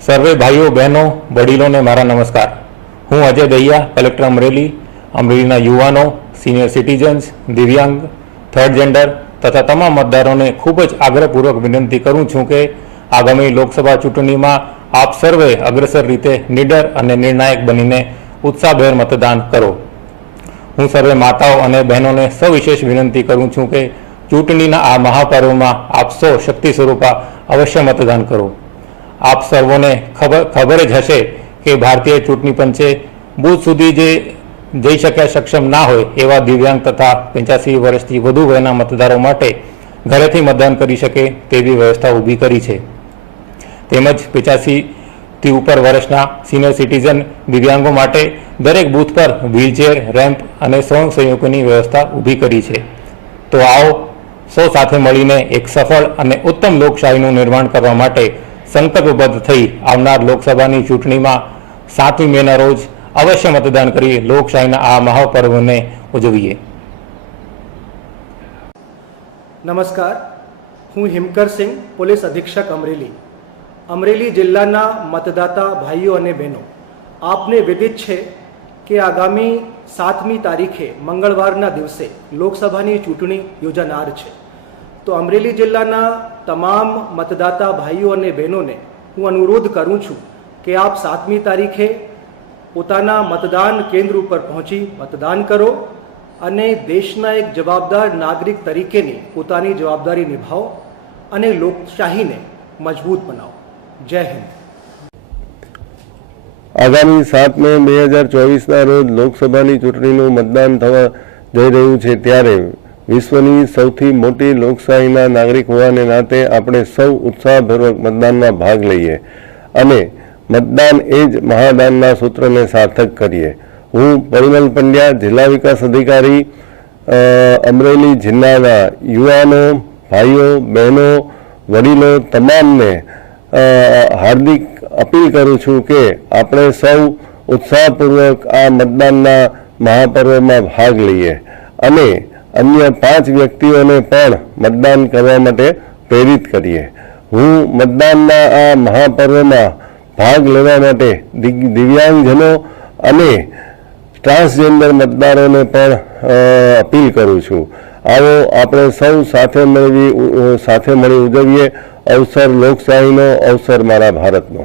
સર્વે ભાઈઓ, બહેનો, વડીલોને મારા નમસ્કાર. હું અજય દહિયા કલેક્ટર અમરેલી, અમરેલીના યુવાનો સિનિયર સિટીઝન્સ દિવ્યાંગ થર્ડ જેન્ડર તથા તમામ મતદારોને ખૂબ જ આગ્રહપૂર્વક વિનંતી કરું છું કે આગામી લોકસભા ચૂંટણીમાં આપ સર્વે અગ્રસર રીતે નીડર અને નિર્ણાયક બનીને ઉત્સાહભેર મતદાન કરો. હું સર્વે માતાઓ અને બહેનોને સવિશેષ વિનંતી કરું છું કે ચૂંટણીના આ મહાપર્વમાં આપ સૌ શક્તિ સ્વરૂપા અવશ્ય મતદાન કરો. આપ સર્વોને ખબર ખબર જ હશે કે ભારતીય ચૂંટણી પંચે બૂથ સુધી જે જઈ શક્યા સક્ષમ ના હોય એવા દિવ્યાંગ તથા પંચ્યાસી વર્ષથી વધુ વયના મતદારો માટે ઘરેથી મતદાન કરી શકે તેવી વ્યવસ્થા ઊભી કરી છે. તેમજ પચાસીથી ઉપર વર્ષના સિનિયર સિટીઝન દિવ્યાંગો માટે દરેક બૂથ પર વ્હીલચેર રેમ્પ અને સ્વયં સંયોગોની વ્યવસ્થા ઊભી કરી છે. તો આવો સૌ સાથે મળીને એક સફળ અને ઉત્તમ લોકશાહીનું નિર્માણ કરવા માટે સંકલ્પબદ્ધ થઈ આવનાર લોકસભાની ચૂંટણીમાં સાતમી મેના રોજ અવશ્ય મતદાન કરી લોકશાહીના આ મહાપર્વને ઉજવીએ. નમસ્કાર. હું હિમકર સિંહ, પોલીસ અધિક્ષક અમરેલી. અમરેલી જિલ્લાના મતદાતા ભાઈઓ અને બહેનો, આપને વિદિત છે કે આગામી સાતમી તારીખે મંગળવારના દિવસે લોકસભાની ચૂંટણી યોજાનાર છે. તો અમરેલી જિલ્લાના તમામ મતદાતા ભાઈઓ અને બહેનોને હું અનુરોધ કરું છું કે આપ સાતમી તારીખે પોતાના મતદાન કેન્દ્ર ઉપર પહોંચી મતદાન કરો અને દેશના એક જવાબદાર નાગરિક તરીકેની પોતાની જવાબદારી નિભાવો અને લોકશાહીને મજબૂત બનાવો. જય હિન્દ. આગામી સાત મે બે હજાર ચોવીસના રોજ લોકસભાની ચૂંટણીનું મતદાન થવા જઈ રહ્યું છે ત્યારે વિશ્વની સૌથી મોટી લોકશાહીના નાગરિક હોવાને નાતે આપણે સૌ ઉત્સાહપૂર્વક મતદાનમાં ભાગ લઈએ અને મતદાન એ જ મહાદાનના સૂત્રને સાર્થક કરીએ. હું પરિમલ પંડ્યા, જિલ્લા વિકાસ અધિકારી અમરેલી જિલ્લાના યુવાનો, ભાઈઓ, બહેનો, વડીલો તમામને હાર્દિક અપીલ કરું છું કે આપણે સૌ ઉત્સાહપૂર્વક આ મતદાનના મહાપર્વમાં ભાગ લઈએ અને અન્ય પાંચ વ્યક્તિઓને પણ મતદાન કરવા માટે પ્રેરિત કરીએ. હું મતદાનના આ મહાપર્વમાં ભાગ લેવા માટે દિવ્યાંગજનો અને ટ્રાન્સજેન્ડર મતદારોને પણ અપીલ કરું છું. આવો આપણે સૌ સાથે મળવી સાથે મળી ઉજવીએ અવસર લોકશાહીનો, અવસર મારા ભારતનો.